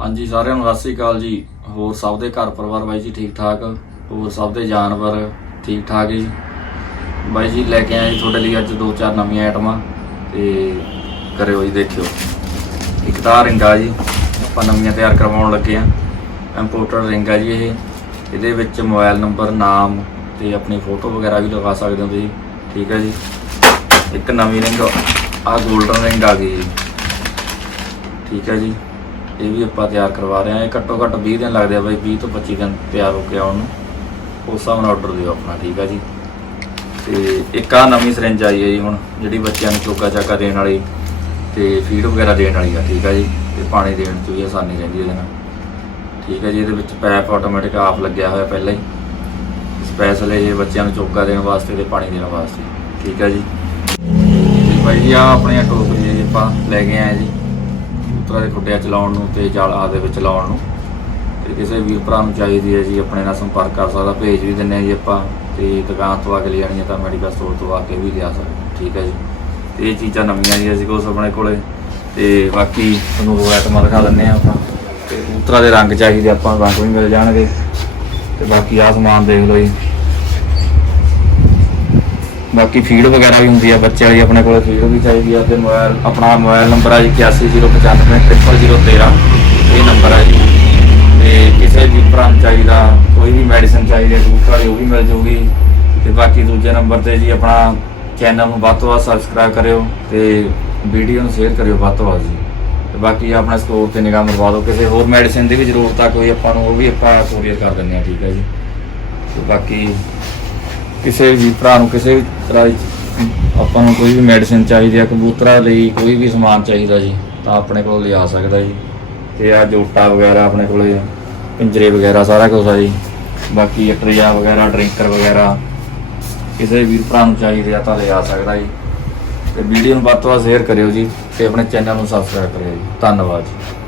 ਹਾਂਜੀ, ਸਾਰਿਆਂ ਨੂੰ ਸਤਿ ਸ੍ਰੀ ਅਕਾਲ ਜੀ। ਹੋਰ ਸਭ ਦੇ ਘਰ ਪਰਿਵਾਰ ਬਾਈ ਜੀ ਠੀਕ ਠਾਕ? ਹੋਰ ਸਭ ਦੇ ਜਾਨਵਰ ਠੀਕ ਠਾਕ ਜੀ? ਬਾਈ ਜੀ, ਲੈ ਕੇ ਆਏ ਜੀ ਤੁਹਾਡੇ ਲਈ ਅੱਜ ਦੋ ਚਾਰ ਨਵੀਆਂ ਆਈਟਮਾਂ ਤੇ ਕਰਿਓ ਜੀ, ਦੇਖਿਓ। ਇੱਕ ਤਾਂ ਰਿੰਗ ਆ ਜੀ, ਆਪਾਂ ਨਵੀਆਂ ਤਿਆਰ ਕਰਵਾਉਣ ਲੱਗੇ ਆ ਇੰਪੋਰਟਡ ਰਿੰਗ ਆ ਜੀ ਇਹ। ਇਹਦੇ ਵਿੱਚ ਮੋਬਾਈਲ ਨੰਬਰ, ਨਾਮ ਤੇ ਆਪਣੀ ਫੋਟੋ ਵਗੈਰਾ ਵੀ ਲਗਾ ਸਕਦੇ ਹੋ ਤੁਸੀਂ। ਠੀਕ ਹੈ ਜੀ। ਇੱਕ ਨਵੀਂ ਰਿੰਗ ਆ 골ਡਨ ਰਿੰਗ ਆ ਗਈ ਜੀ। ਠੀਕ ਹੈ ਜੀ। ਇਹ ਵੀ ਆਪਾਂ ਤਿਆਰ ਕਰਵਾ ਰਹੇ ਹਾਂ। ਇਹ ਘੱਟੋ ਘੱਟ 20 ਦਿਨ ਲੱਗਦੇ ਆ ਬਾਈ 20 ਤੋਂ 25 ਦਿਨ ਤਿਆਰ ਹੋ ਕੇ ਆਉਣ ਨੂੰ। ਉਸ ਹਿਸਾਬ ਨਾਲ ਆਰਡਰ ਦਿਓ ਆਪਣਾ, ਠੀਕ ਆ ਜੀ? ਤੇ ਇੱਕ ਆ ਨਵੀਂ ਸਿਰੰਜ ਆਈ ਹੈ ਜੀ ਹੁਣ, ਜਿਹੜੀ ਬੱਚਿਆਂ ਨੂੰ ਚੋਕਾ ਚਾਕਾ ਦੇਣ ਵਾਲੀ ਤੇ ਫੀਡ ਵਗੈਰਾ ਦੇਣ ਵਾਲੀ ਆ, ਠੀਕ ਆ ਜੀ? ਤੇ ਪਾਣੀ ਦੇਣ 'ਚ ਵੀ ਆਸਾਨੀ ਰਹਿੰਦੀ ਇਹਦੇ ਨਾਲ। ਠੀਕ ਹੈ ਜੀ, ਇਹਦੇ ਵਿੱਚ ਪੈਪ ਆਟੋਮੈਟਿਕ ਆਪ ਲੱਗਿਆ ਹੋਇਆ ਪਹਿਲਾਂ ਹੀ। ਸਪੈਸ਼ਲ ਇਹ ਬੱਚਿਆਂ ਨੂੰ ਚੋਕਾ ਦੇਣ ਵਾਸਤੇ ਤੇ ਪਾਣੀ ਦੇਣ ਵਾਸਤੇ। ਠੀਕ ਹੈ ਜੀ? ਤੇ ਭਾਈ ਜੀ ਆ ਆਪਣੇ ਟੋਕਰੀਆਂ ਜੀ ਆਪਾਂ ਲੈ ਕੇ ਆਏ ਜੀ। ਕਬੂਤਰਾਂ ਦੇ ਖੁੱਡਿਆਂ ਚਲਾਉਣ ਨੂੰ ਤੇ ਜਾਲ ਦੇ ਵਿੱਚ ਲਾਉਣ ਨੂੰ। ਤੇ ਕਿਸੇ ਵੀਰ ਭਰਾ ਨੂੰ ਚਾਹੀਦੀ ਹੈ ਜੀ, ਆਪਣੇ ਨਾਲ ਸੰਪਰਕ ਕਰ ਸਕਦਾ, ਭੇਜ ਵੀ ਦਿੰਨੇ ਆ ਜੀ ਆਪਾਂ, ਤੇ ਦੁਕਾਨ ਤੋਂ ਆ ਕੇ ਲਿਆਣੀ ਹੈ ਤਾਂ ਮੈਡੀਕਲ ਸਟੋਰ ਤੋਂ ਆ ਕੇ ਵੀ ਲਿਆ ਸਕਦੇ ਠੀਕ ਹੈ ਜੀ। ਤੇ ਇਹ ਚੀਜ਼ਾਂ ਨਵੀਆਂ ਜੀ ਅਸੀਂ ਕੋਲ ਆਪਣੇ ਕੋਲੇ। ਤੇ ਬਾਕੀ ਤੁਹਾਨੂੰ ਹੋਰ ਆਈਟਮਾਂ ਦਿਖਾ ਦਿੰਨੇ ਆ ਆਪਾਂ। ਤੇ ਕਬੂਤਰਾਂ ਦੇ ਰੰਗ ਚਾਹੀਦੇ ਆਪਾਂ, ਰੰਗ ਵੀ ਮਿਲ ਜਾਣਗੇ। ਤੇ ਬਾਕੀ ਆਹ ਸਮਾਨ ਦੇਖ ਲਓ ਜੀ। ਬਾਕੀ ਫੀਡ ਵਗੈਰਾ ਵੀ ਹੁੰਦੀ ਆ ਬੱਚੇ ਵਾਲੀ ਆਪਣੇ ਕੋਲ ਫੀਡ ਵੀ ਚਾਹੀਦੀ ਆ, ਤੇ ਮੋਬਾਈਲ ਆਪਣਾ ਮੋਬਾਈਲ ਨੰਬਰ ਆ ਜੀ 8109500013 ਇਹ ਨੰਬਰ ਆ ਜੀ। ਤੇ ਕਿਸੇ ਵੀ ਭਰਾ ਨੂੰ ਚਾਹੀਦਾ, ਕੋਈ ਵੀ ਮੈਡੀਸਨ ਚਾਹੀਦੀ ਹੈ ਗਰੁੱਪ ਵਾਲੀ ਉਹ ਵੀ ਮਿਲ ਜੂਗੀ। ਤੇ ਬਾਕੀ ਦੂਜੇ ਨੰਬਰ ਤੇ ਜੀ ਆਪਣਾ ਚੈਨਲ ਨੂੰ ਵੱਧ ਤੋਂ ਵੱਧ ਸਬਸਕ੍ਰਾਈਬ ਕਰਿਓ ਤੇ ਵੀਡੀਓ ਨੂੰ ਸ਼ੇਅਰ ਕਰਿਓ ਵੱਧ ਤੋਂ ਵੱਧ ਜੀ। ਤੇ ਬਾਕੀ ਆਪਣੇ ਸਕੋਰ ਤੇ ਨਿਗਾਹ ਮਰਵਾ ਦਿਓ, ਕਿਸੇ ਹੋਰ ਮੈਡੀਸਨ ਦੀ ਵੀ ਜ਼ਰੂਰਤ ਆ, ਕੋਈ ਆਪਾਂ ਨੂੰ, ਉਹ ਵੀ ਆਪਾਂ ਕੋਰੀਅਰ ਕਰ ਦਿੰਦੇ ਆ ਠੀਕ ਹੈ ਜੀ। ਤੇ ਬਾਕੀ ਕਿਸੇ ਵੀ ਭਰਾ ਨੂੰ ਕਿਸੇ ਵੀ ਤਰ੍ਹਾਂ ਦੀ ਆਪਾਂ ਨੂੰ ਕੋਈ ਵੀ ਮੈਡੀਸਿਨ ਚਾਹੀਦੀ ਆ, ਕਬੂਤਰਾਂ ਲਈ ਕੋਈ ਵੀ ਸਮਾਨ ਚਾਹੀਦਾ ਜੀ, ਤਾਂ ਆਪਣੇ ਕੋਲ ਲਿਆ ਸਕਦਾ ਜੀ। ਤੇ ਆ ਜੋਟਾ ਵਗੈਰਾ ਆਪਣੇ ਕੋਲੇ, ਪਿੰਜਰੇ ਵਗੈਰਾ ਸਾਰਾ ਕੁਝ ਆ ਜੀ। ਬਾਕੀ ਅਟਰੀਆ ਵਗੈਰਾ, ਡਰਿੰਕਰ ਵਗੈਰਾ ਕਿਸੇ ਵੀ ਭਰਾ ਨੂੰ ਚਾਹੀਦੇ ਆ ਤਾਂ ਲਿਆ ਸਕਦਾ ਜੀ। ਤੇ ਵੀਡੀਓ ਨੂੰ ਵੱਧ ਤੋਂ ਵੱਧ ਸ਼ੇਅਰ ਕਰਿਓ ਜੀ, ਤੇ ਆਪਣੇ ਚੈਨਲ ਨੂੰ ਸਬਸਕ੍ਰਾਈਬ ਕਰਿਓ ਜੀ। ਧੰਨਵਾਦ ਜੀ।